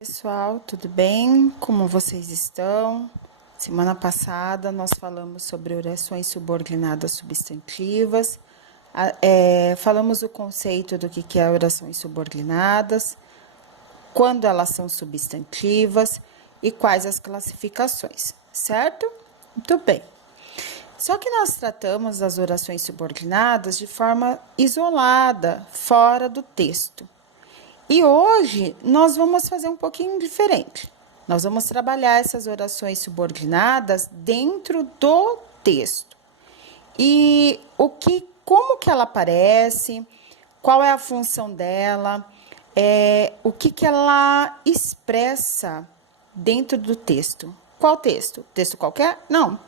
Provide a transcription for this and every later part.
Pessoal, tudo bem? Como vocês estão? Semana passada nós falamos sobre orações subordinadas substantivas, falamos o conceito do que é orações subordinadas, quando elas são substantivas e quais as classificações, certo? Muito bem. Só que nós tratamos das orações subordinadas de forma isolada, fora do texto. E hoje nós vamos fazer um pouquinho diferente. Nós vamos trabalhar essas orações subordinadas dentro do texto. E como que ela aparece, qual é a função dela, o que ela expressa dentro do texto. Qual texto? Texto qualquer? Não.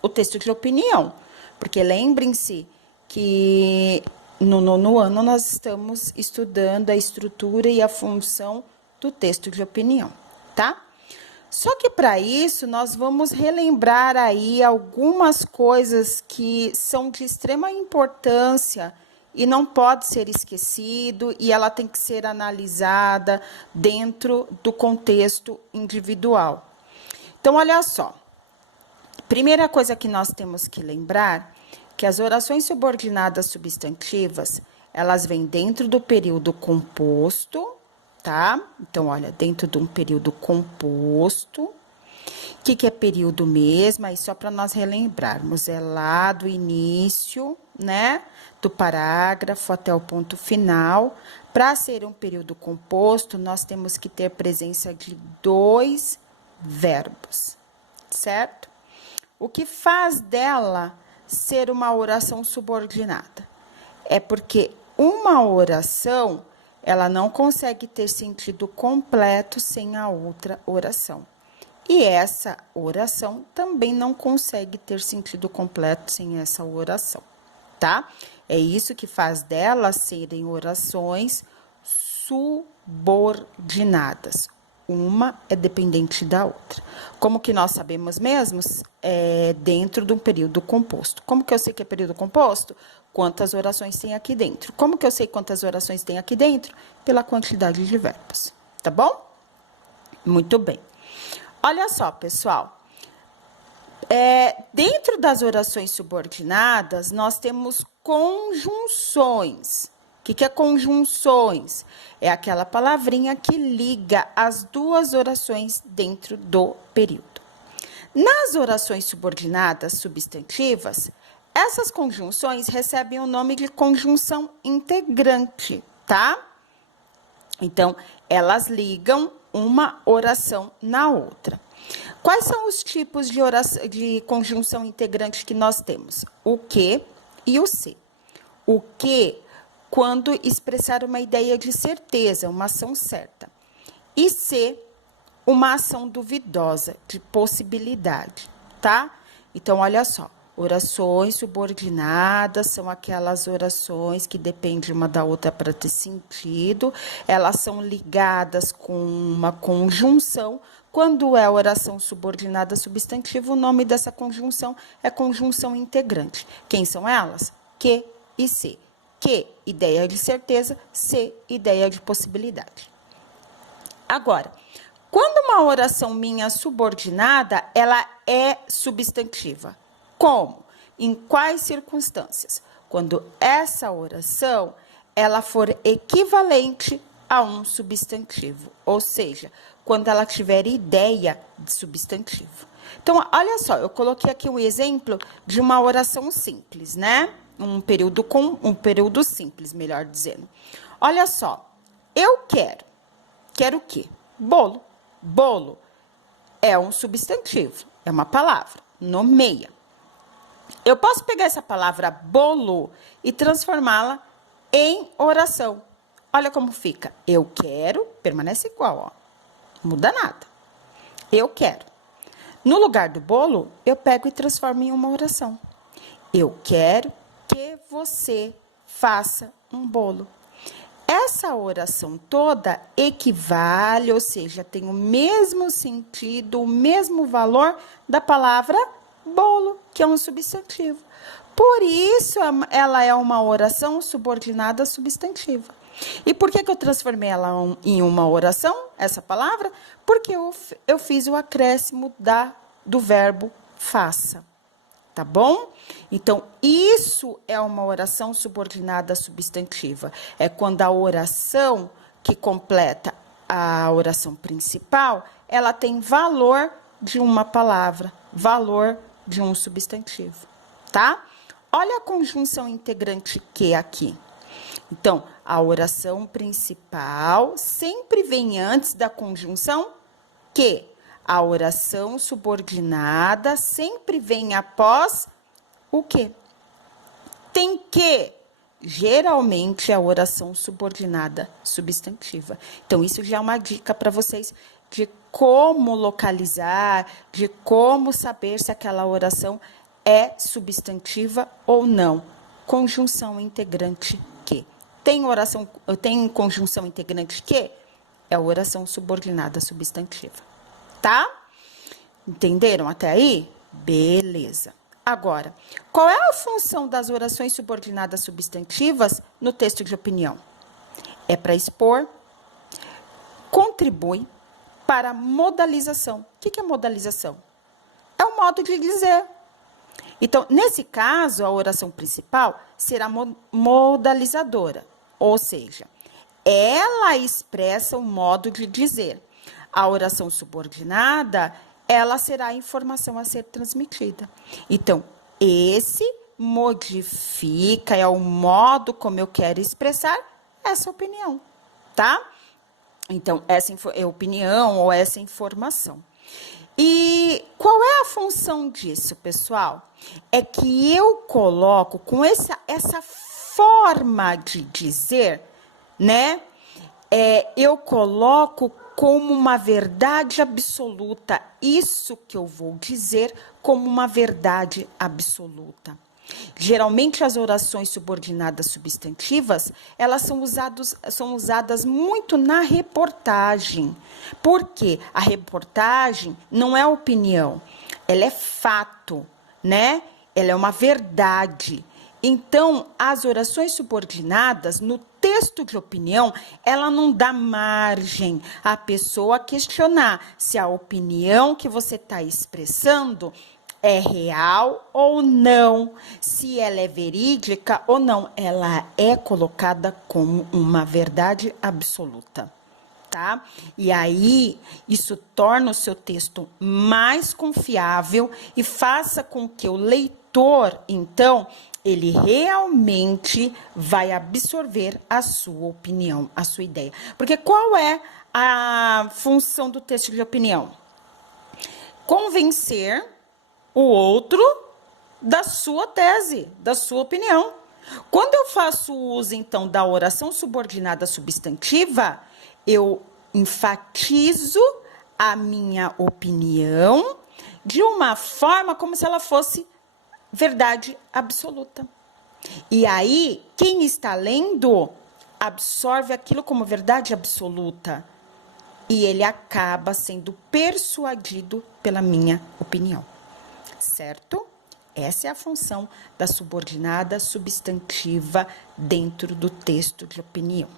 O texto de opinião. Porque lembrem-se que no nono ano, nós estamos estudando a estrutura e a função do texto de opinião, tá? Só que para isso, nós vamos relembrar aí algumas coisas que são de extrema importância e não pode ser esquecido, e ela tem que ser analisada dentro do contexto individual. Então, olha só. Primeira coisa que nós temos que lembrar que as orações subordinadas substantivas, elas vêm dentro do período composto, tá? Então, olha, dentro de um período composto. O que é período mesmo? Aí, só para nós relembrarmos, é lá do início, né, do parágrafo até o ponto final. Para ser um período composto, nós temos que ter presença de 2 verbos, certo? O que faz dela ser uma oração subordinada? É porque uma oração, ela não consegue ter sentido completo sem a outra oração. E essa oração também não consegue ter sentido completo sem essa oração, tá? É isso que faz delas serem orações subordinadas. Uma é dependente da outra. Como que nós sabemos mesmo? Dentro de um período composto. Como que eu sei que é período composto? Quantas orações tem aqui dentro. Como que eu sei quantas orações tem aqui dentro? Pela quantidade de verbos, tá bom? Muito bem. Olha só, pessoal. Dentro das orações subordinadas, nós temos conjunções. O que é conjunções? É aquela palavrinha que liga as duas orações dentro do período. Nas orações subordinadas substantivas, essas conjunções recebem o nome de conjunção integrante, tá? Então, elas ligam uma oração na outra. Quais são os tipos de conjunção integrante que nós temos? O que e o se. O que, quando expressar uma ideia de certeza, uma ação certa. E se, uma ação duvidosa, de possibilidade, tá? Então, olha só, orações subordinadas são aquelas orações que dependem uma da outra para ter sentido, elas são ligadas com uma conjunção. Quando é oração subordinada substantiva, o nome dessa conjunção é conjunção integrante. Quem são elas? Que e se. Que, ideia de certeza, se, ideia de possibilidade. Agora, quando uma oração minha subordinada, ela é substantiva. Como? Em quais circunstâncias? Quando essa oração, ela for equivalente a um substantivo, ou seja, quando ela tiver ideia de substantivo. Então, olha só, eu coloquei aqui um exemplo de uma oração simples, né? Um período simples, melhor dizendo. Olha só, eu quero. Quero o quê? Bolo. Bolo é um substantivo, é uma palavra, nomeia. Eu posso pegar essa palavra bolo e transformá-la em oração. Olha como fica. Eu quero, permanece igual, ó. Não muda nada. Eu quero. No lugar do bolo, eu pego e transformo em uma oração. Eu quero que você faça um bolo. Essa oração toda equivale, ou seja, tem o mesmo sentido, o mesmo valor da palavra bolo, que é um substantivo. Por isso, ela é uma oração subordinada substantiva. E por que eu transformei ela em uma oração, essa palavra? Porque eu fiz o acréscimo do verbo faça. Tá bom? Então, isso é uma oração subordinada substantiva. É quando a oração que completa a oração principal, ela tem valor de uma palavra, valor de um substantivo, tá? Olha a conjunção integrante que aqui. Então, a oração principal sempre vem antes da conjunção que. A oração subordinada sempre vem após o quê? Tem que. Geralmente, a oração subordinada substantiva. Então, isso já é uma dica para vocês de como localizar, de como saber se aquela oração é substantiva ou não. Conjunção integrante que. Tem conjunção integrante que? É a oração subordinada substantiva. Tá? Entenderam até aí? Beleza. Agora, qual é a função das orações subordinadas substantivas no texto de opinião? É para expor, contribui para modalização. O que é modalização? É o modo de dizer. Então, nesse caso, a oração principal será modalizadora, ou seja, ela expressa o modo de dizer. A oração subordinada, ela será a informação a ser transmitida. Então, esse modifica, é o modo como eu quero expressar essa opinião, tá? Então, essa é opinião ou essa informação. E qual é a função disso, pessoal? É que eu coloco com essa forma de dizer, né? Eu coloco como uma verdade absoluta, isso que eu vou dizer como uma verdade absoluta. Geralmente, as orações subordinadas substantivas, elas são usadas muito na reportagem. Porque a reportagem não é opinião, ela é fato, né? Ela é uma verdade. Então, as orações subordinadas, no texto de opinião, ela não dá margem à pessoa questionar se a opinião que você está expressando é real ou não, se ela é verídica ou não. Ela é colocada como uma verdade absoluta, tá? E aí, isso torna o seu texto mais confiável e faça com que o leitor, então, ele realmente vai absorver a sua opinião, a sua ideia. Porque qual é a função do texto de opinião? Convencer o outro da sua tese, da sua opinião. Quando eu faço uso, então, da oração subordinada substantiva, eu enfatizo a minha opinião de uma forma como se ela fosse verdade absoluta. E aí, quem está lendo absorve aquilo como verdade absoluta. E ele acaba sendo persuadido pela minha opinião. Certo? Essa é a função da subordinada substantiva dentro do texto de opinião.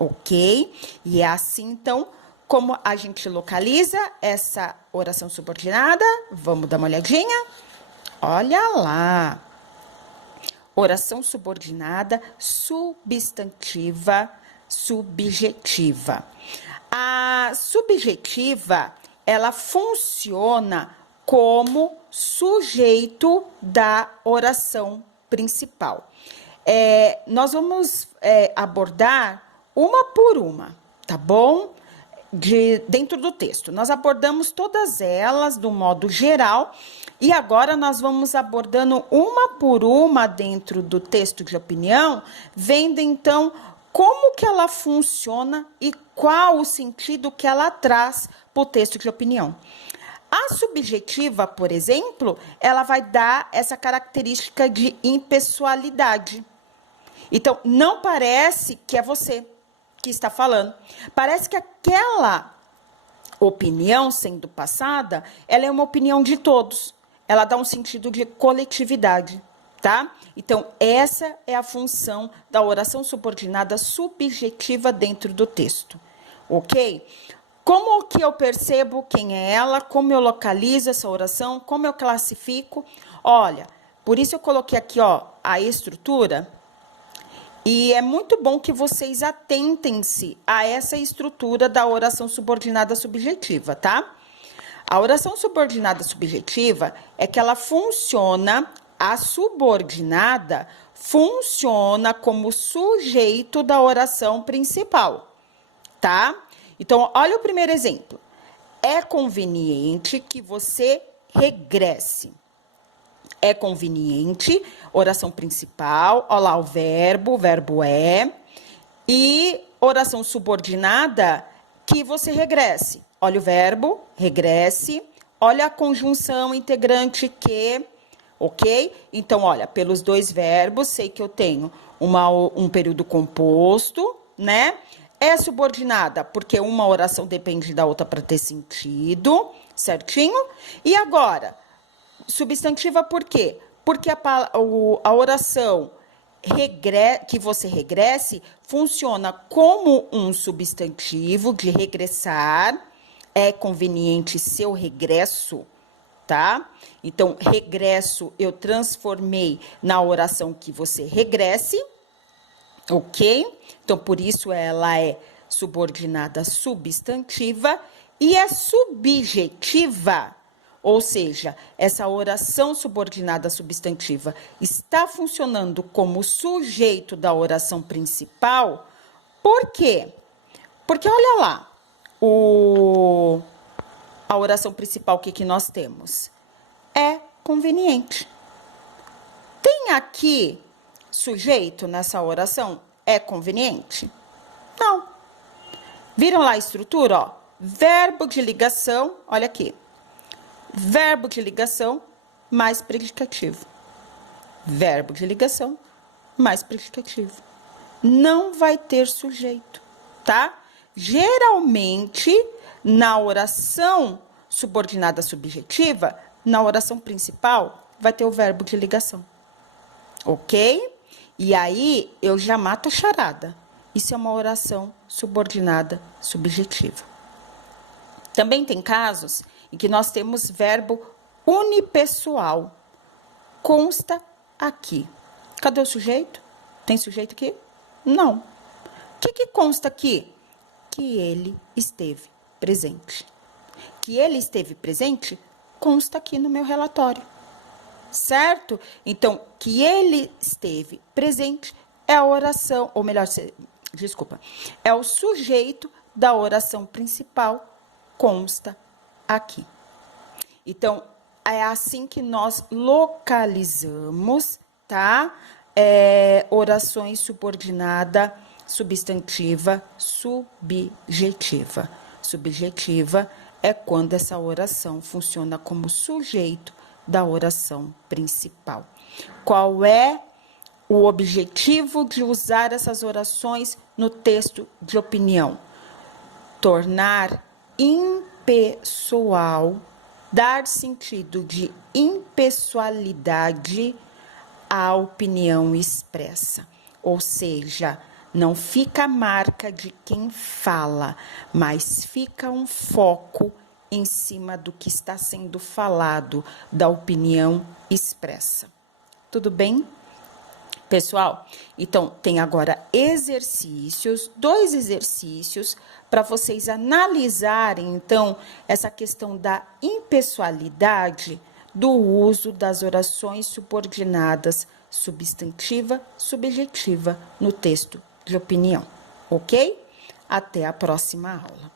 Ok? E é assim, então, como a gente localiza essa oração subordinada? Vamos dar uma olhadinha? Olha lá. Oração subordinada, substantiva, subjetiva. A subjetiva, ela funciona como sujeito da oração principal. Nós vamos abordar uma por uma, tá bom? Dentro do texto. Nós abordamos todas elas do modo geral e agora nós vamos abordando uma por uma dentro do texto de opinião, vendo então como que ela funciona e qual o sentido que ela traz para o texto de opinião. A subjetiva, por exemplo, ela vai dar essa característica de impessoalidade. Então, não parece que é você que está falando. Parece que aquela opinião sendo passada, ela é uma opinião de todos. Ela dá um sentido de coletividade, tá? Então, essa é a função da oração subordinada subjetiva dentro do texto, ok? Como que eu percebo quem é ela, como eu localizo essa oração, como eu classifico? Olha, por isso eu coloquei aqui, ó, a estrutura, e é muito bom que vocês atentem-se a essa estrutura da oração subordinada subjetiva, tá? A oração subordinada subjetiva é que ela funciona, a subordinada funciona como sujeito da oração principal, tá? Então, olha o primeiro exemplo. É conveniente que você regresse. É conveniente, oração principal, olha lá o verbo é, e oração subordinada, que você regresse. Olha o verbo, regresse, olha a conjunção integrante que, ok? Então, olha, pelos dois verbos, sei que eu tenho um período composto, né? É subordinada, porque uma oração depende da outra para ter sentido, certinho? E agora, substantiva por quê? Porque a oração que você regresse funciona como um substantivo de regressar. É conveniente seu regresso, tá? Então, regresso eu transformei na oração que você regresse, ok? Então, por isso ela é subordinada substantiva e é subjetiva. Ou seja, essa oração subordinada substantiva está funcionando como sujeito da oração principal. Por quê? Porque, olha lá, a oração principal, o que nós temos? É conveniente. Tem aqui sujeito nessa oração? É conveniente? Não. Viram lá a estrutura? Ó? Verbo de ligação, olha aqui. Verbo de ligação mais predicativo. Verbo de ligação mais predicativo. Não vai ter sujeito, tá? Geralmente, na oração subordinada subjetiva, na oração principal, vai ter o verbo de ligação, ok? E aí, eu já mato a charada. Isso é uma oração subordinada subjetiva. Também tem casos em que nós temos verbo unipessoal. Consta aqui. Cadê o sujeito? Tem sujeito aqui? Não. O que consta aqui? Que ele esteve presente. Que ele esteve presente consta aqui no meu relatório. Certo? Então, que ele esteve presente é a oração, ou melhor, desculpa, é o sujeito da oração principal, consta aqui. Então, é assim que nós localizamos, tá? Orações subordinada, substantiva, subjetiva. Subjetiva é quando essa oração funciona como sujeito da oração principal. Qual é o objetivo de usar essas orações no texto de opinião? Tornar impessoal, dar sentido de impessoalidade à opinião expressa. Ou seja, não fica a marca de quem fala, mas fica um foco em cima do que está sendo falado, da opinião expressa. Tudo bem? Pessoal, então, tem agora exercícios, 2 exercícios, para vocês analisarem, então, essa questão da impessoalidade do uso das orações subordinadas substantiva, subjetiva no texto de opinião, ok? Até a próxima aula.